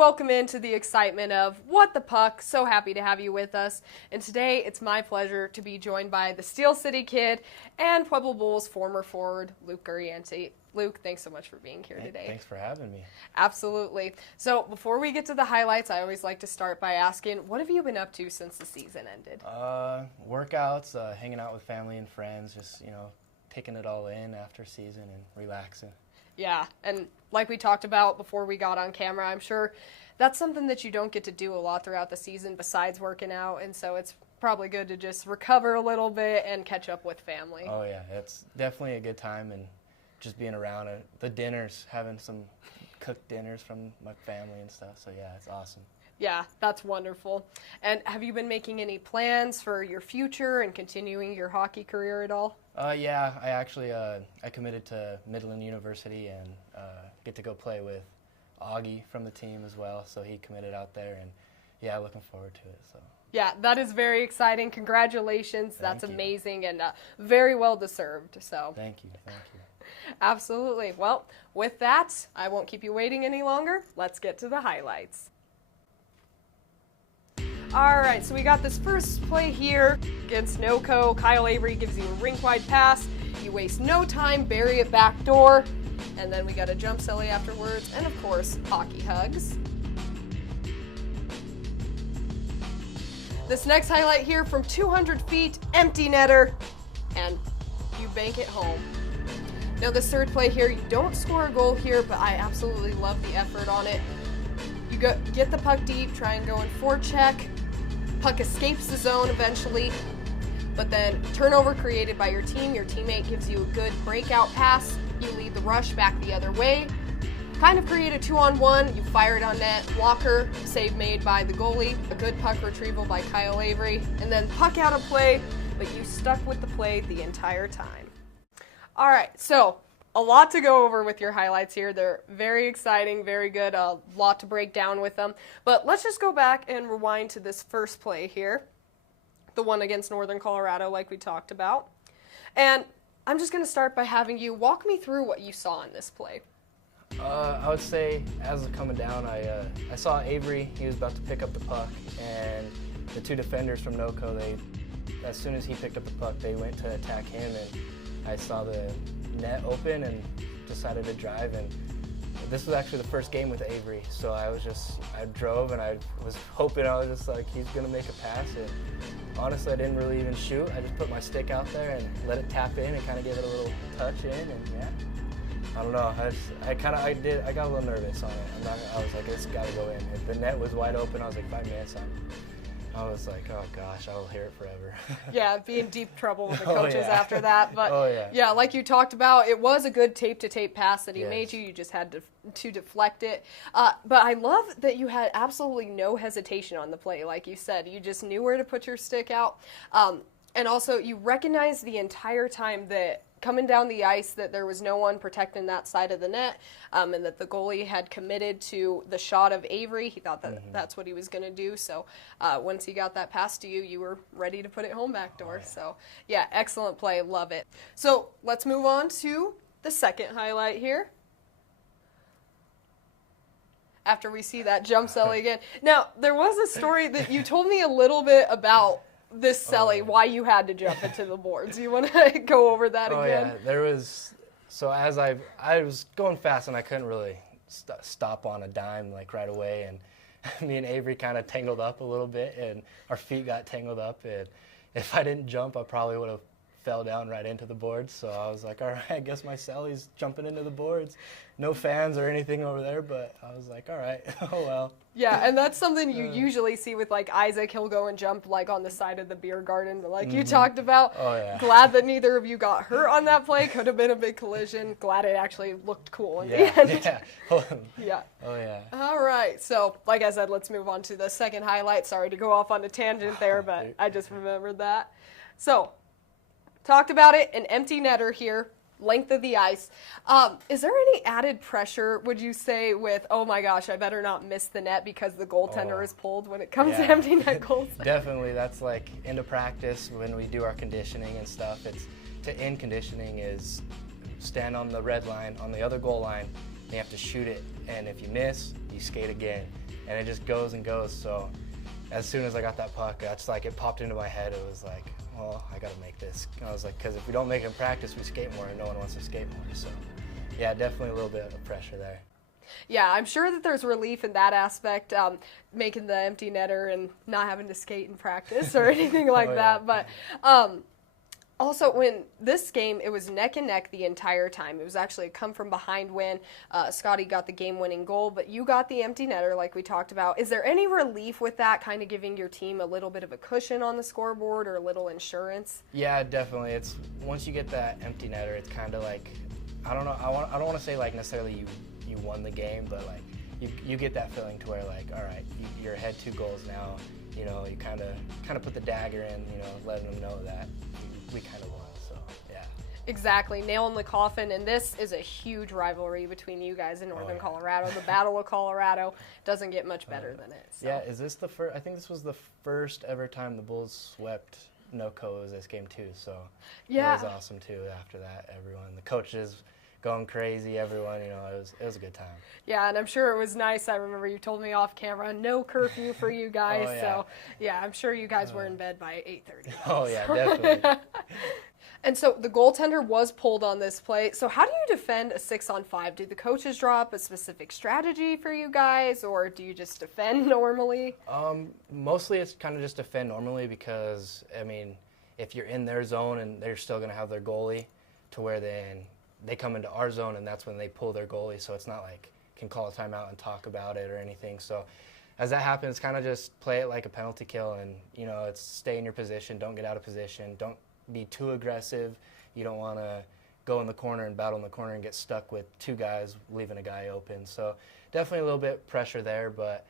welcome into the excitement of What the Puck. So happy to have you with us. And today it's my pleasure to be joined by the Steel City Kid and Pueblo Bulls former forward, Luke Guarienti. Luke, thanks so much for being here today. Thanks for having me. Absolutely. So before we get to the highlights, I always like to start by asking, what have you been up to since the season ended? Workouts, hanging out with family and friends, just, taking it all in after season and relaxing. Yeah, and like we talked about before we got on camera, I'm sure that's something that you don't get to do a lot throughout the season besides working out, and so it's probably good to just recover a little bit and catch up with family. Oh yeah, it's definitely a good time, and just being around the dinners, having some cooked dinners from my family and stuff, so yeah, it's awesome. Yeah, that's wonderful. And have you been making any plans for your future and continuing your hockey career at all? Yeah, I actually I committed to Midland University and get to go play with Augie from the team as well. So he committed out there, and yeah, looking forward to it. So yeah, that is very exciting. Congratulations, that's amazing and very well deserved. So thank you. Absolutely. Well, with that, I won't keep you waiting any longer. Let's get to the highlights. All right, so we got this first play here against NoCo. Kyle Avery gives you a rink-wide pass. You waste no time, bury it back door, and then we got a jump celly afterwards, and of course, hockey hugs. This next highlight here from 200 feet, empty netter, and you bank it home. Now this third play here, you don't score a goal here, but I absolutely love the effort on it. You get the puck deep, try and go in forecheck. Puck escapes the zone eventually, but then turnover created by your team. Your teammate gives you a good breakout pass. You lead the rush back the other way. Kind of create a 2-on-1. You fire it on net. Blocker, save made by the goalie. A good puck retrieval by Kyle Avery. And then puck out of play, but you stuck with the play the entire time. All right, so a lot to go over with your highlights here. They're very exciting, very good, a lot to break down with them. But let's just go back and rewind to this first play here, the one against Northern Colorado like we talked about. And I'm just going to start by having you walk me through what you saw in this play. I would say as it's coming down, I saw Avery. He was about to pick up the puck, and the two defenders from NoCo, as soon as he picked up the puck, they went to attack him, and I saw the net open and decided to drive, and this was actually the first game with Avery, so I drove and I was hoping, I was just like, he's gonna make a pass, and honestly I didn't really even shoot. I just put my stick out there and let it tap in and kind of give it a little touch in, and yeah, I don't know, I got a little nervous on it. I was like, it's gotta go in. If the net was wide open, I was like, 5 minutes I was like, oh gosh, I will hear it forever. Yeah, be in deep trouble with the coaches after that. But oh, yeah, like you talked about, it was a good tape-to-tape pass that he made you. You just had to deflect it. But I love that you had absolutely no hesitation on the play. Like you said, you just knew where to put your stick out. And also, you recognized the entire time that coming down the ice that there was no one protecting that side of the net, and that the goalie had committed to the shot of Avery. He thought that that's what he was going to do. So once he got that pass to you, you were ready to put it home back door. So yeah, excellent play. Love it. So let's move on to the second highlight here. After we see that jump celly again. Now, there was a story that you told me a little bit about this celly, why you had to jump into the boards. You want to go over that again? Yeah, there was, so as I was going fast and I couldn't really stop on a dime like right away, and me and Avery kind of tangled up a little bit, and our feet got tangled up, and if I didn't jump, I probably would have fell down right into the boards. So I was like, all right, I guess my celly's jumping into the boards. No fans or anything over there, but I was like, all right, oh well. Yeah, and that's something you usually see with like Isaac. He'll go and jump like on the side of the beer garden, but like you talked about. Oh yeah. Glad that neither of you got hurt on that play. Could have been a big collision. Glad it actually looked cool in the end. Yeah. Yeah. Oh yeah. All right, so like I said, let's move on to the second highlight. Sorry to go off on a tangent there, but I just remembered that. So, talked about it, an empty netter here. Length of the ice. Is there any added pressure, would you say, with, oh my gosh, I better not miss the net because the goaltender is pulled when it comes to empty net goals? Definitely. That's like into practice when we do our conditioning and stuff. It's to end conditioning is stand on the red line, on the other goal line, and you have to shoot it. And if you miss, you skate again. and it just goes and goes. So as soon as I got that puck, that's like it popped into my head. It was like, well, I got to make this. I was like, because if we don't make it in practice, we skate more, and no one wants to skate more. So yeah, definitely a little bit of pressure there. Yeah, I'm sure that there's relief in that aspect, making the empty netter and not having to skate in practice or anything like that. But also, when this game, it was neck and neck the entire time. It was actually a come-from-behind win. Scotty got the game-winning goal, but you got the empty netter like we talked about. Is there any relief with that, kind of giving your team a little bit of a cushion on the scoreboard or a little insurance? Yeah, definitely. It's once you get that empty netter, it's kind of like, I don't know, I don't want to say like necessarily you won the game, but like you get that feeling to where like, all right, you're ahead 2 goals now. You know, you kind of put the dagger in, you know, letting them know that we kind of won. So yeah. Exactly, nail in the coffin, and this is a huge rivalry between you guys in Northern Colorado. The Battle of Colorado doesn't get much better than it. So. Yeah, is this the first? I think this was the first ever time the Bulls swept NoCo was this game too. So yeah, it was awesome too. After that, everyone, the coaches going crazy, everyone, you know, it was a good time. Yeah, and I'm sure it was nice. I remember you told me off camera, no curfew for you guys. Oh, yeah. So yeah, I'm sure you guys were in bed by 8:30. Oh yeah, definitely. And so the goaltender was pulled on this play. So how do you defend a 6-on-5? Do the coaches draw up a specific strategy for you guys, or do you just defend normally? Mostly it's kind of just defend normally because, I mean, if you're in their zone and they're still going to have their goalie, to where then they come into our zone and that's when they pull their goalie. So it's not like can call a timeout and talk about it or anything. So as that happens, kind of just play it like a penalty kill, and, you know, it's stay in your position, don't get out of position, don't be too aggressive. You don't want to go in the corner and battle in the corner and get stuck with 2 guys leaving a guy open. So definitely a little bit pressure there, but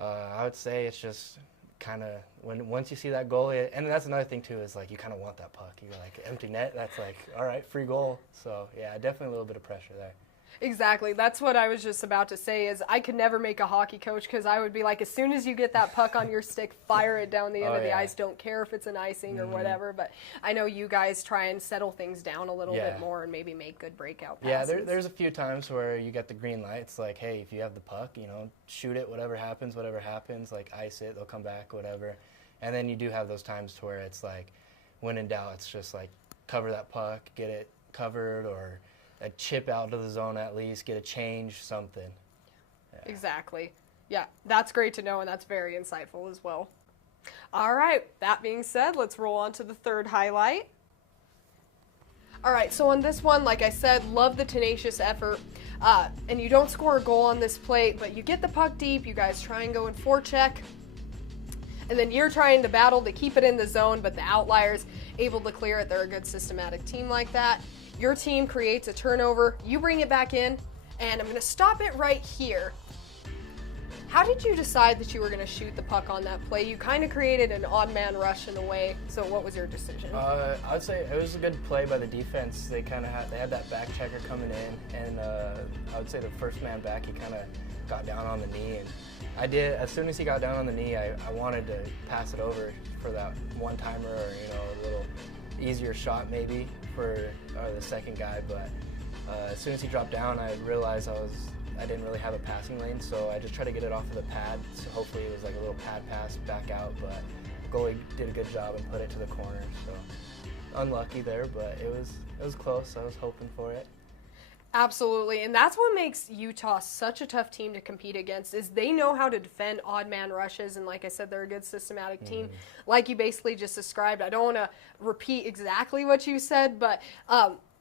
I would say it's just kind of once you see that goalie, and that's another thing too, is like you kind of want that puck. You like empty net, that's like, all right, free goal. So yeah, definitely a little bit of pressure there. Exactly. That's what I was just about to say is I could never make a hockey coach because I would be like, as soon as you get that puck on your stick, fire it down the end of the ice. Don't care if it's an icing or whatever. But I know you guys try and settle things down a little bit more and maybe make good breakout passes. Yeah, there's a few times where you get the green light. It's like, hey, if you have the puck, you know, shoot it, whatever happens, like ice it, they'll come back, whatever. And then you do have those times to where it's like, when in doubt, it's just like cover that puck, get it covered, or a chip out to the zone at least, get a change, something. Yeah. Exactly. Yeah, that's great to know, and that's very insightful as well. All right, that being said, let's roll on to the third highlight. All right, so on this one, like I said, love the tenacious effort. And you don't score a goal on this play, but you get the puck deep, you guys try and go in forecheck, and then you're trying to battle to keep it in the zone, but the Outliers able to clear it. They're a good systematic team like that. Your team creates a turnover, you bring it back in, and I'm going to stop it right here. How did you decide that you were going to shoot the puck on that play? You kind of created an odd man rush in a way, so what was your decision? I would say it was a good play by the defense. They had that back checker coming in, and I would say the first man back, he kind of got down on the knee, and I did. As soon as he got down on the knee, I wanted to pass it over for that one-timer, or, you know, a little easier shot maybe for the second guy, but as soon as he dropped down, I realized I didn't really have a passing lane, so I just tried to get it off of the pad. So hopefully it was like a little pad pass back out, but goalie did a good job and put it to the corner. So unlucky there, but it was close. I was hoping for it. Absolutely, and that's what makes Utah such a tough team to compete against, is they know how to defend odd man rushes, and like I said, they're a good systematic team. Like you basically just described, I don't want to repeat exactly what you said, but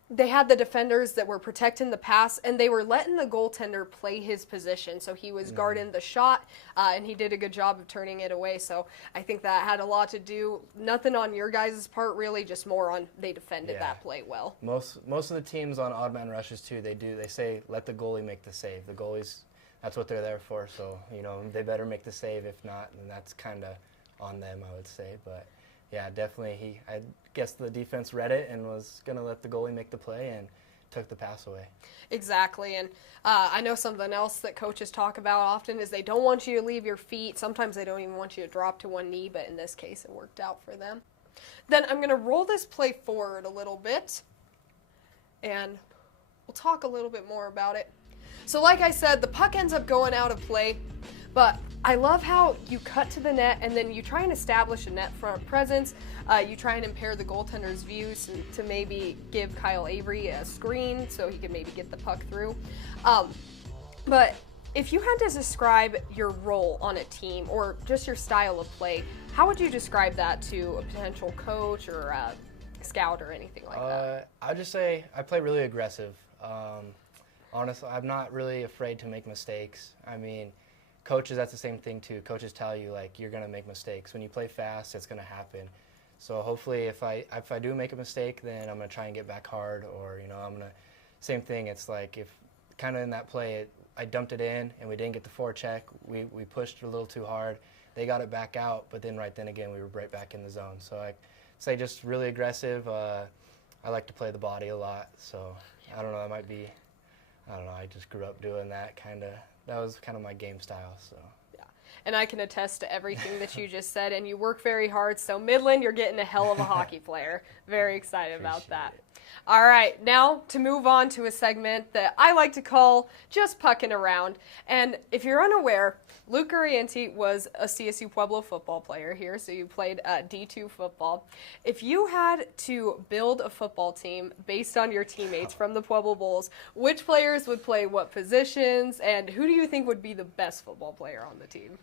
they had the defenders that were protecting the pass, and they were letting the goaltender play his position. So he was guarding the shot, and he did a good job of turning it away. So I think that had a lot to do, nothing on your guys' part really, just more on they defended that play well. Most of the teams on odd man rushes too, they say let the goalie make the save. The goalies, that's what they're there for. So, you know, they better make the save. If not, then that's kind of on them, I would say. But yeah, definitely I guess the defense read it and was going to let the goalie make the play and took the pass away. Exactly, and I know something else that coaches talk about often is they don't want you to leave your feet. Sometimes they don't even want you to drop to one knee, but in this case it worked out for them. Then I'm going to roll this play forward a little bit, and we'll talk a little bit more about it. So like I said, the puck ends up going out of play, But I love how you cut to the net and then you try and establish a net front presence. You try and impair the goaltender's views to maybe give Kyle Avery a screen so he can maybe get the puck through. But if you had to describe your role on a team or just your style of play, how would you describe that to a potential coach or a scout or anything like that? I'd just say I play really aggressive. Honestly, I'm not really afraid to make mistakes. I mean, coaches, that's the same thing too. Coaches tell you, like, you're going to make mistakes. When you play fast, it's going to happen. So hopefully if I do make a mistake, then I'm going to try and get back hard, or, I'm going to, same thing. It's like if kind of in that play, I dumped it in and we didn't get the forecheck. We pushed a little too hard. They got it back out, but then right then again, we were right back in the zone. So I say just really aggressive. I like to play the body a lot. So I don't know, that might be, I don't know, I just grew up doing that that was kind of my game style, so. Yeah, and I can attest to everything that you just said, and you work very hard, so Midland, you're getting a hell of a hockey player. Very excited about that. All right, now to move on to a segment that I like to call Just Pucking Around. And if you're unaware, Luke Guarienti was a CSU Pueblo football player here, so you played D2 football. If you had to build a football team based on your teammates from the Pueblo Bulls, which players would play what positions, and who do you think would be the best football player on the team?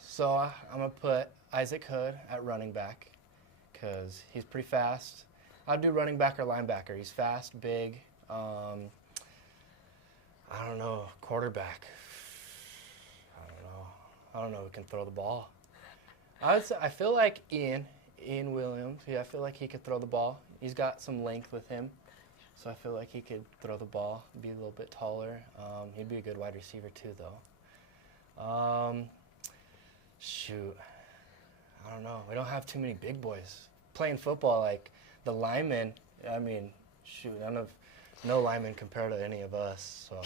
So I'm going to put Isaac Hood at running back because he's pretty fast. I'd do running back or linebacker. He's fast, big. I don't know, quarterback. I don't know who can throw the ball. I feel like Ian Williams. Yeah, I feel like he could throw the ball. He's got some length with him, so I feel like he could throw the ball, be a little bit taller. He'd be a good wide receiver too, though. Shoot, I don't know. We don't have too many big boys playing football. Like the linemen, I mean, shoot, no linemen compared to any of us, so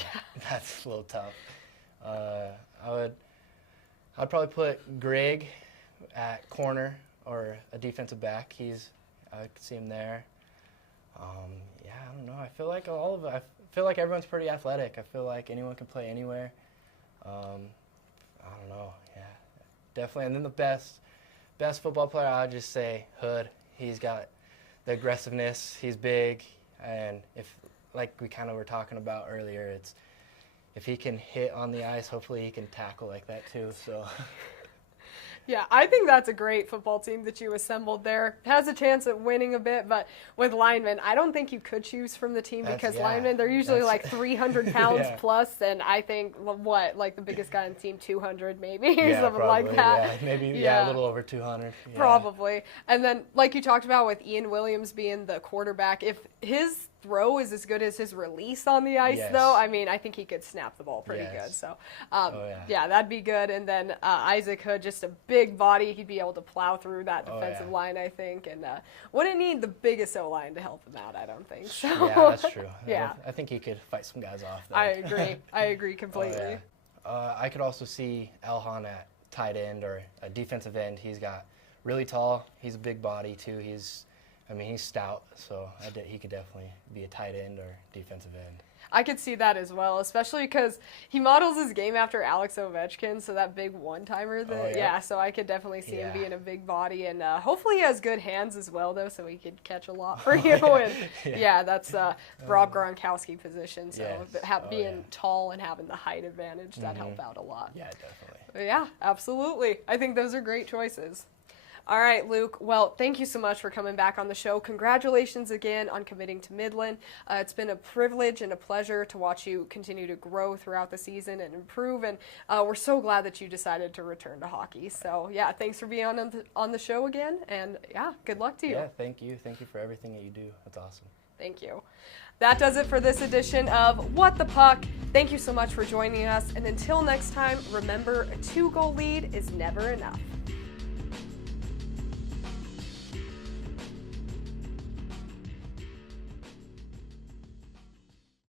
that's a little tough. I'd probably put Greg at corner or a defensive back. I could see him there. Yeah, I don't know. I feel like I feel like everyone's pretty athletic. I feel like anyone can play anywhere. I don't know. Yeah, definitely. And then the best football player, I'd just say Hood. He's got the aggressiveness. He's big, and like we kind of were talking about earlier, if he can hit on the ice, hopefully he can tackle like that too. So. Yeah, I think that's a great football team that you assembled there. Has a chance at winning a bit, but with linemen, I don't think you could choose from the team because linemen, they're usually like 300 pounds plus, and I think, like the biggest guy on the team, 200 maybe, or something probably, like that. Yeah, maybe a little over 200. Yeah. Probably. And then, like you talked about with Ian Williams being the quarterback, if his throw is as good as his release on the ice, though, I mean, I think he could snap the ball pretty good. So, that'd be good. And then Isaac Hood, just a big body. He'd be able to plow through that defensive line, I think. And wouldn't need the biggest O-line to help him out, I don't think. So. Yeah, that's true. Yeah. I think he could fight some guys off, though. I agree completely. I could also see Elhan at tight end or a defensive end. He's got really tall. He's a big body, too. He's stout, so he could definitely be a tight end or defensive end. I could see that as well, especially because he models his game after Alex Ovechkin, so that big one-timer. So I could definitely see him being a big body, and hopefully he has good hands as well, though, so he could catch a lot for you. That's Rob Gronkowski position, so being tall and having the height advantage, that'd help out a lot. Yeah, definitely. But yeah, absolutely. I think those are great choices. All right, Luke. Well, thank you so much for coming back on the show. Congratulations again on committing to Midland. It's been a privilege and a pleasure to watch you continue to grow throughout the season and improve, and we're so glad that you decided to return to hockey. So, yeah, thanks for being on the show again, and, good luck to you. Yeah, thank you. Thank you for everything that you do. That's awesome. Thank you. That does it for this edition of What the Puck. Thank you so much for joining us, and until next time, remember, a 2-goal lead is never enough.